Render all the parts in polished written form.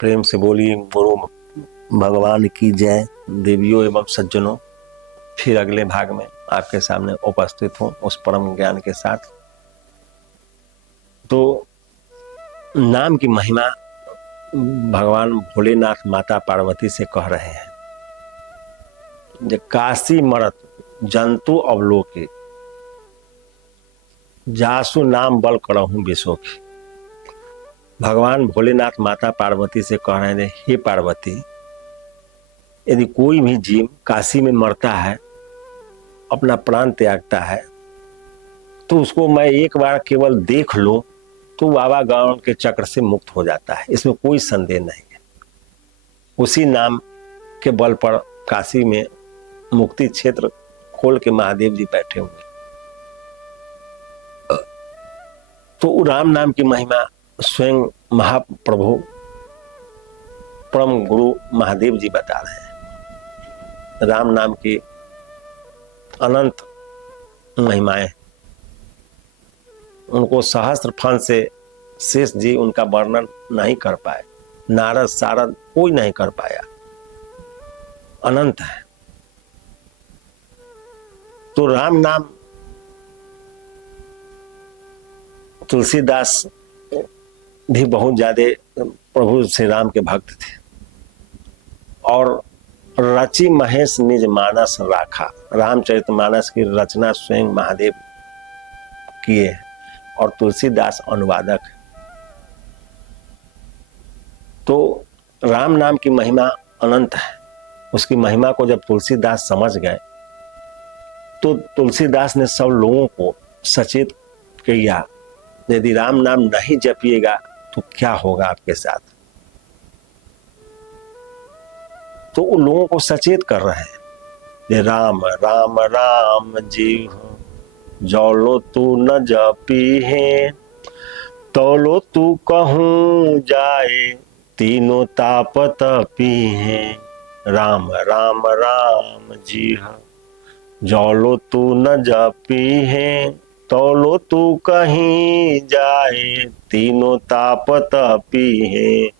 प्रेम से बोलिए गुरु भगवान की जय। देवियों एवं सज्जनों, फिर अगले भाग में आपके सामने उपस्थित हूं उस परम ज्ञान के साथ। तो नाम की महिमा भगवान भोलेनाथ माता पार्वती से कह रहे हैं। जे काशी मरत जंतु अवलोके, जासु नाम बल करहूं विशोखी। भगवान भोलेनाथ माता पार्वती से कह रहे हैं, हे पार्वती, यदि कोई भी जीव काशी में मरता है, अपना प्राण त्यागता है, तो उसको मैं एक बार केवल देख लूं तो बाबा गौर के चक्र से मुक्त हो जाता है। इसमें कोई संदेह नहीं है। उसी नाम के बल पर काशी में मुक्ति क्षेत्र खोल के महादेव जी बैठे हुए। तो राम नाम की महिमा स्वयं महाप्रभु परम गुरु महादेव जी बता रहे हैं। राम नाम की अनंत महिमाएं, उनको सहस्त्र फन से शेष जी उनका वर्णन नहीं कर पाए। नारद सारद कोई नहीं कर पाया, अनंत है। तो राम नाम, तुलसीदास भी बहुत ज्यादा प्रभु श्री राम के भक्त थे। और रचि महेश निज मानस राखा, रामचरितमानस की रचना स्वयं महादेव किए और तुलसीदास अनुवादक है। तो राम नाम की महिमा अनंत है। उसकी महिमा को जब तुलसीदास समझ गए तो तुलसीदास ने सब लोगों को सचेत किया, यदि राम नाम नहीं जपिएगा तो क्या होगा आपके साथ। तो उन लोगों को सचेत कर रहे हैं, राम राम राम जीव जौलो तू न जपी है, तौलो तू कहूं जाए तीनों ताप तपी है। राम राम राम जीव जौलो तू न जपी है, तौलो तू कहीं जाए तीनों ताप तपी है।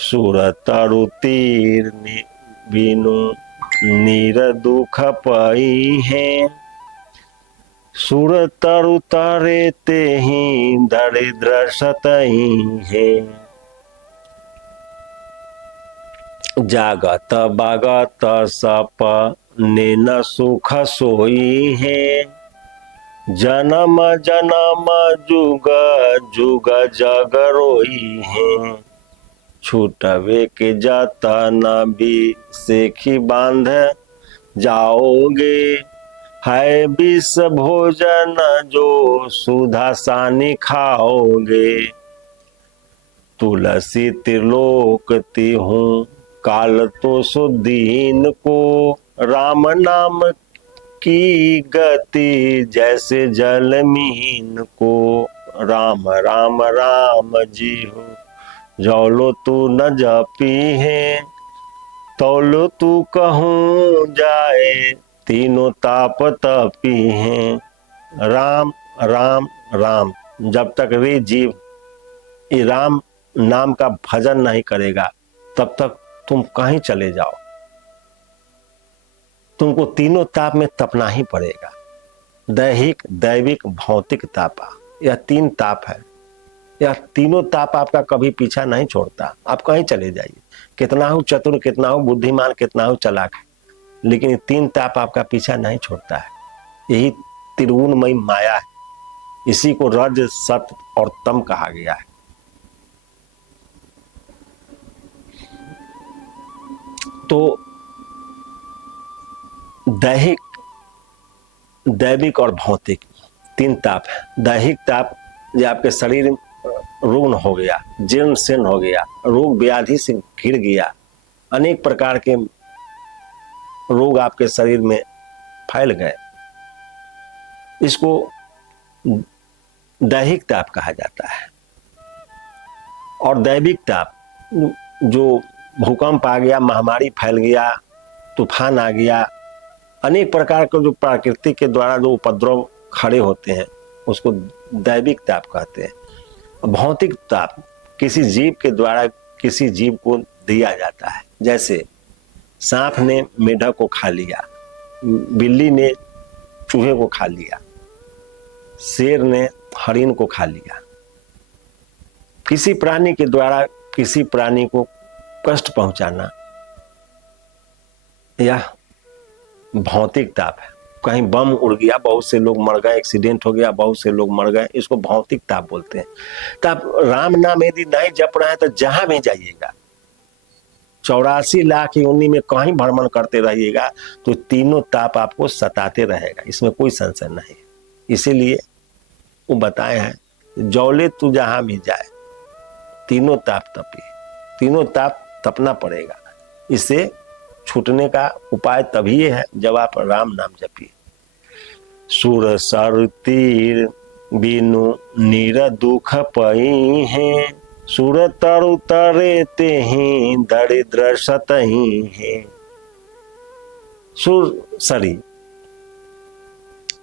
सुर तरु तीर बिनु नीर दुख पई है, सुर तरु तारे ते ही दरिद्र सतई है। जागत बागत सप ने न सुख सोई है, जन्म जन्म जुग जुग जग रोई है। छूटवे के जतन भी सेखी बांध जाओगे, है विष भोजन जो सुधा सानी खाओगे। तुलसी त्रिलोक तिहूं काल तो सुदीन को, राम नाम की गति जैसे जल मीन को। राम राम राम जीव जौलो तू न जपी है, तौलो तू कहूं जाए तीनों ताप तपी है। राम राम राम, जब तक वे जीव ये राम नाम का भजन नहीं करेगा तब तक तुम कहीं चले जाओ, तुमको तीनों ताप में तपना ही पड़ेगा। दैहिक दैविक भौतिक तापा, यह तीन ताप है। यह तीनों ताप आपका कभी पीछा नहीं छोड़ता। आप कहीं चले जाइए, कितना हो चतुर, कितना हो बुद्धिमान, कितना हो चालाक, लेकिन ये तीन ताप आपका पीछा नहीं छोड़ता है। यही त्रिगुणमयी माया है। इसी को रज सत और तम कहा गया है। तो दैहिक दैविक और भौतिक तीन ताप है। दैहिक ताप, जो आपके शरीर रुग्ण हो गया, जीर्ण शीर्ण हो गया, रोग व्याधि से घिर गया, अनेक प्रकार के रोग आपके शरीर में फैल गए, इसको दैहिक ताप कहा जाता है। और दैविक ताप, जो भूकंप आ गया, महामारी फैल गया, तूफान आ गया, अनेक प्रकार के जो प्रकृति के द्वारा जो उपद्रव खड़े होते हैं, उसको दैविक ताप कहते हैं। भौतिक ताप, किसी जीव के द्वारा किसी जीव को दिया जाता है। जैसे सांप ने मेढक को खा लिया, बिल्ली ने चूहे को खा लिया, शेर ने हरिण को खा लिया। किसी प्राणी के द्वारा किसी प्राणी को कष्ट पहुंचाना यह भौतिक ताप है। कहीं बम उड़ गया, बहुत से लोग मर गए, एक्सीडेंट हो गया, बहुत से लोग मर गए, इसको भौतिक ताप बोलते हैं। तब राम नाम यदि नहीं जप रहे हैं तो जहां भी जाइएगा, 84 लाख योनि में कहीं भ्रमण करते रहिएगा तो तीनों ताप आपको सताते रहेगा, इसमें कोई संशय नहीं। इसीलिए वो बताए हैं जौले तू जहां भी जाए तीनों ताप तपी, तीनों ताप तपना पड़ेगा। इससे छूटने का उपाय तभी है जब आप राम नाम जपिए। सुर सर तीर बिनु नीर दुख पई है, सुर तरु तरे ते ही दरिद्र सतही है। सुरसरी,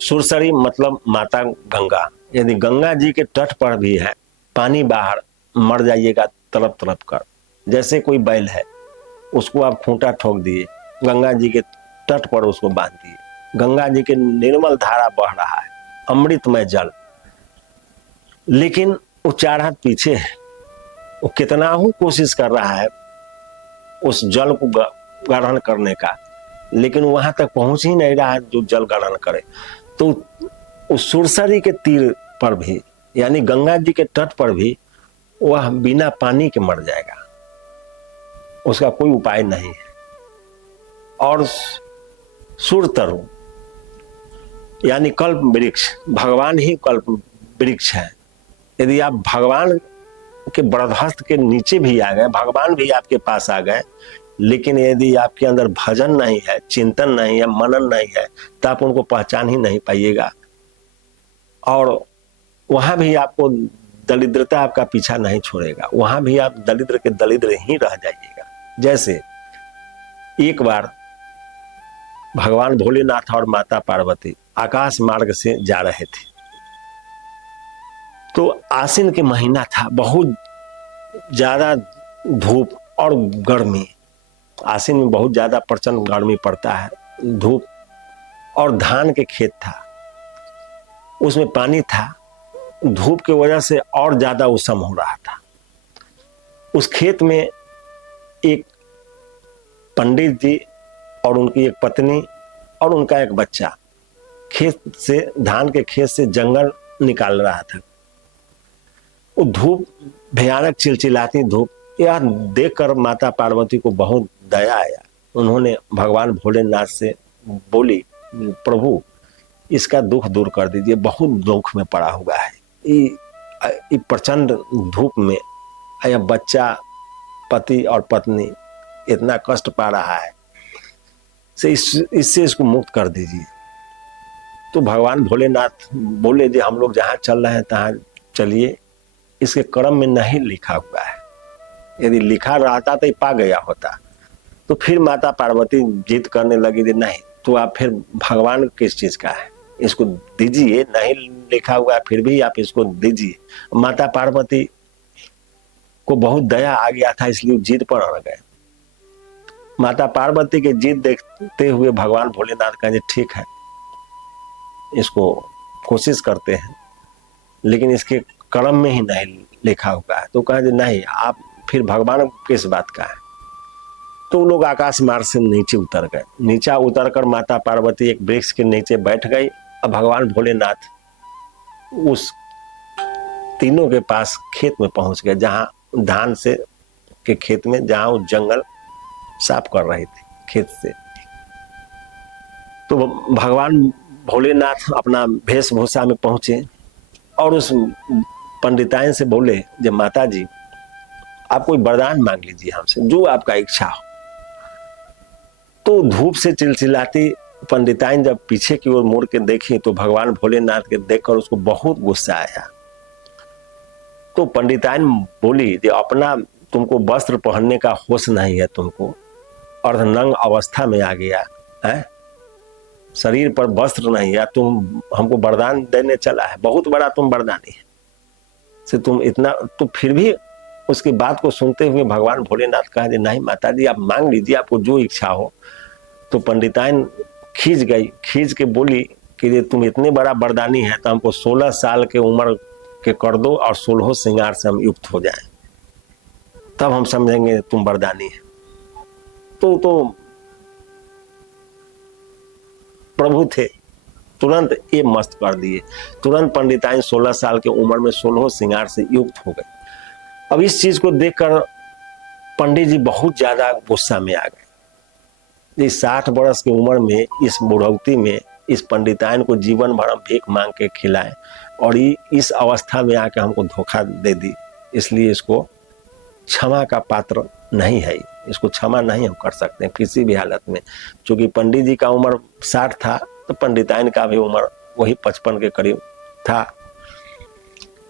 सुरसरी मतलब माता गंगा। यदि गंगा जी के तट पर भी है पानी बाहर, मर जाइएगा तड़प तड़प कर। जैसे कोई बैल है, उसको आप खूंटा ठोक दिए, गंगा जी के तट पर उसको बांध दिए, गंगा जी के निर्मल धारा बह रहा है, अमृतमय जल, लेकिन वो 4 हाथ पीछे है। वो कितना ही कोशिश कर रहा है उस जल को ग्रहण करने का, लेकिन वहां तक पहुंच ही नहीं रहा है जो जल ग्रहण करे। तो उस सुरसरी के तीर पर भी, यानी गंगा जी के तट पर भी, वह बिना पानी के मर जाएगा, उसका कोई उपाय नहीं है। और सुरतरु यानी कल्प वृक्ष, भगवान ही कल्प वृक्ष है। यदि आप भगवान के बरदहस्त के नीचे भी आ गए, भगवान भी आपके पास आ गए, लेकिन यदि आपके अंदर भजन नहीं है, चिंतन नहीं है, मनन नहीं है, तो आप उनको पहचान ही नहीं पाइएगा। और वहां भी आपको दरिद्रता आपका पीछा नहीं छोड़ेगा, वहां भी आप दरिद्र के दरिद्र ही रह जाइएगा। जैसे एक बार भगवान भोलेनाथ और माता पार्वती आकाश मार्ग से जा रहे थे, तो आश्विन के महीना था, बहुत ज्यादा धूप और गर्मी। आश्विन में बहुत ज्यादा प्रचंड गर्मी पड़ता है, धूप, और धान के खेत था, उसमें पानी था, धूप की वजह से और ज्यादा उष्ण हो रहा था। उस खेत में एक पंडित जी और उनकी एक पत्नी और उनका एक बच्चा खेत से, धान के खेत से जंगल निकाल रहा था। वो धूप, भयानक चिलचिलाती धूप, यह देखकर माता पार्वती को बहुत दया आया। उन्होंने भगवान भोलेनाथ से बोली, प्रभु इसका दुख दूर कर दीजिए, बहुत दुख में पड़ा हुआ है, ये प्रचंड धूप में यह बच्चा, पति और पत्नी इतना कष्ट पा रहा है, इससे इसको मुक्त कर दीजिए। तो भगवान भोलेनाथ बोले, जी हम लोग जहाँ चल रहे हैं तहाँ चलिए, इसके कर्म में नहीं लिखा हुआ है, यदि लिखा रहता तो पा गया होता। तो फिर माता पार्वती जिद करने लगी, नहीं तो आप फिर भगवान किस चीज का है, इसको दीजिए, नहीं लिखा हुआ है फिर भी आप इसको दीजिए। माता पार्वती को बहुत दया आ गया था, इसलिए जिद पर अड़ गए। माता पार्वती की जिद देखते हुए भगवान भोलेनाथ कहे, ठीक है इसको कोशिश करते हैं, लेकिन इसके कर्म में ही नहीं लिखा हुआ है। तो कहे नहीं, आप फिर भगवान किस बात का है। तो लोग आकाश मार्ग से नीचे उतर गए। नीचे उतरकर माता पार्वती एक वृक्ष के नीचे बैठ गई। अब भगवान भोलेनाथ उस तीनों के पास खेत में पहुंच गए, जहां धान से के खेत में, जहां वो जंगल साफ कर रहे थे खेत से। तो भगवान भोलेनाथ अपना वेशभूषा में पहुंचे और उस पंडिताइन से बोले, जब माता जी आप कोई वरदान मांग लीजिए हमसे, जो आपका इच्छा हो। तो धूप से चिलचिलाती पंडिताइन जब पीछे की ओर मुड़ के देखी तो भगवान भोलेनाथ के देखकर उसको बहुत गुस्सा आया। तो पंडिताइन बोली, जो अपना तुमको वस्त्र पहनने का होश नहीं है, तुमको अर्धनंग अवस्था में आ गया है, शरीर पर वस्त्र नहीं है, तुम हमको वरदान देने चला है, बहुत बड़ा तुम वरदानी है से तुम इतना। तो फिर भी उसकी बात को सुनते हुए भगवान भोलेनाथ कहा नहीं माता जी आप मांग लीजिए, आपको जो इच्छा हो। तो पंडिताइन खींच गई, खींच के बोली कि तुम इतने बड़ा वरदानी है तो हमको 16 साल के उम्र के कर दो और 16 श्रृंगार से हम युक्त हो जाएं, तब हम समझेंगे तुम वरदानी है। तो प्रभु थे, तुरंत ये मस्त कर दिए। तुरंत पंडिताइन 16 साल के उम्र में 16 श्रृंगार से युक्त हो गए। अब इस चीज को देखकर पंडित जी बहुत ज्यादा गुस्सा में आ गए। इस 60 वर्ष की उम्र में, इस बुढ़ौती में इस पंडिताइन को जीवन भर हम भीख मांग के खिलाए और इस अवस्था में आके हमको धोखा दे दी, इसलिए इसको क्षमा का पात्र नहीं है, इसको क्षमा नहीं हम कर सकते किसी भी हालत में। क्योंकि पंडित जी का उम्र 60 था तो पंडिताइन का भी उम्र वही 55 के करीब था।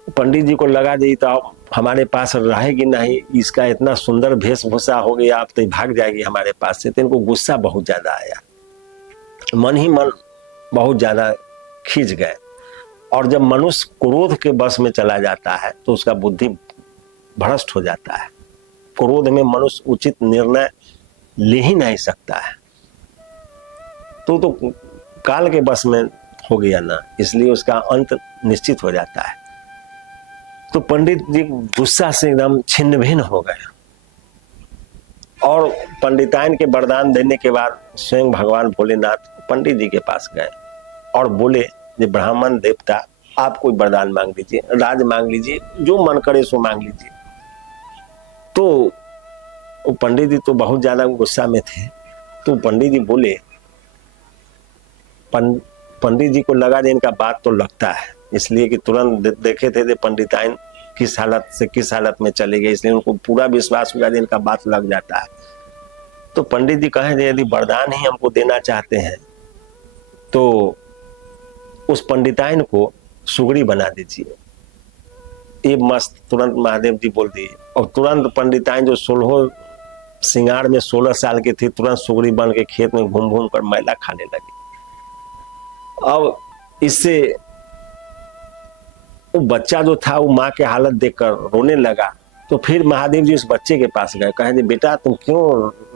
पंडित जी को लगा जी तो हमारे पास रहेगी नहीं, इसका इतना सुंदर वेशभूषा हो गया, अब तो भाग जाएगी हमारे पास से। तो इनको गुस्सा बहुत ज्यादा आया, मन ही मन बहुत ज्यादा खींच गए। और जब मनुष्य क्रोध के बस में चला जाता है तो उसका बुद्धि भ्रष्ट हो जाता है। क्रोध में मनुष्य उचित निर्णय ले ही नहीं सकता है। तो काल के बस में हो गया ना, इसलिए उसका अंत निश्चित हो जाता है। तो पंडित जी गुस्सा से एकदम छिन्न भिन्न हो गए और पंडिताइन के वरदान देने के बाद स्वयं भगवान भोलेनाथ पंडित जी के पास गए और बोले कि ब्राह्मण देवता आप कोई वरदान मांग लीजिए, राज मांग लीजिए, जो मन करे सो मांग लीजिए। तो पंडित जी तो बहुत ज्यादा गुस्सा में थे। तो पंडित जी बोले, पंडित जी को लगा इनका बात तो लगता है, इसलिए कि तुरंत देखे थे पंडिताइन किस हालत से किस हालत में चले गए, इसलिए उनको पूरा विश्वास हो गया इनका बात लग जाता है। तो पंडित जी कहे यदि वरदान ही हमको देना चाहते हैं तो उस पंडिताइन को सुगड़ी बना दीजिए। ये मस्त तुरंत महादेव जी बोल दिए और तुरंत पंडिताइन जो 16 श्रृंगार में 16 साल की थी तुरंत सुगड़ी बन के खेत में घूम घूम कर मैला खाने लगी। अब इससे वो बच्चा जो था वो माँ के हालत देखकर रोने लगा। तो फिर महादेव जी उस बच्चे के पास गए, कहे बेटा तुम क्यों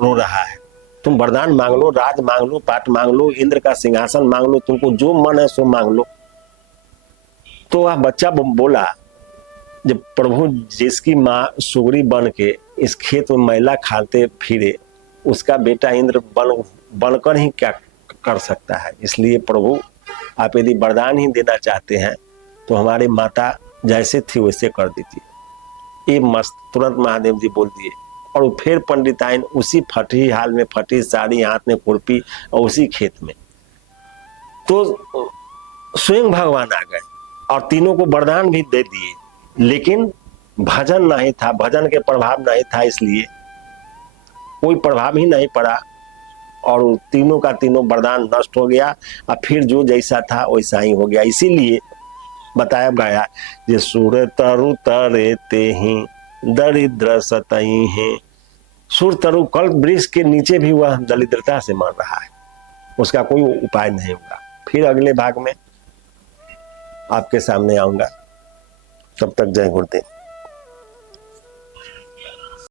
रो रहा है, तुम वरदान मांग लो, राज मांग लो, पाठ मांग लो, इंद्र का सिंहासन मांग लो, तुमको जो मन है सो मांग लो। तो वह बच्चा बोला जब प्रभु जिसकी माँ सुगड़ी बन के इस खेत में मैला खाते फिरे, उसका बेटा इंद्र बनकर ही क्या कर सकता है। इसलिए प्रभु आप यदि वरदान ही देना चाहते हैं तो हमारी माता जैसे थी वैसे कर दीजिए। ये मस्त तुरंत महादेव जी बोल दिए और फिर पंडिताइन उसी फटी हाल में, फटी साड़ी, हाथ में खुरपी और उसी खेत में। तो स्वयं भगवान आ गए और तीनों को वरदान भी दे दिए, लेकिन भजन नहीं था, भजन के प्रभाव नहीं था, इसलिए कोई प्रभाव ही नहीं पड़ा और तीनों का तीनों वरदान नष्ट हो गया और फिर जो जैसा था वैसा ही हो गया। इसीलिए बताया गया ये सुर तरु तरे ते ही दरिद्र सतई है। सुर तरु कल्प वृक्ष के नीचे भी वह दरिद्रता से मर रहा है, उसका कोई उपाय नहीं होगा। फिर अगले भाग में आपके सामने आऊंगा, तब तक जय गुरुदेव।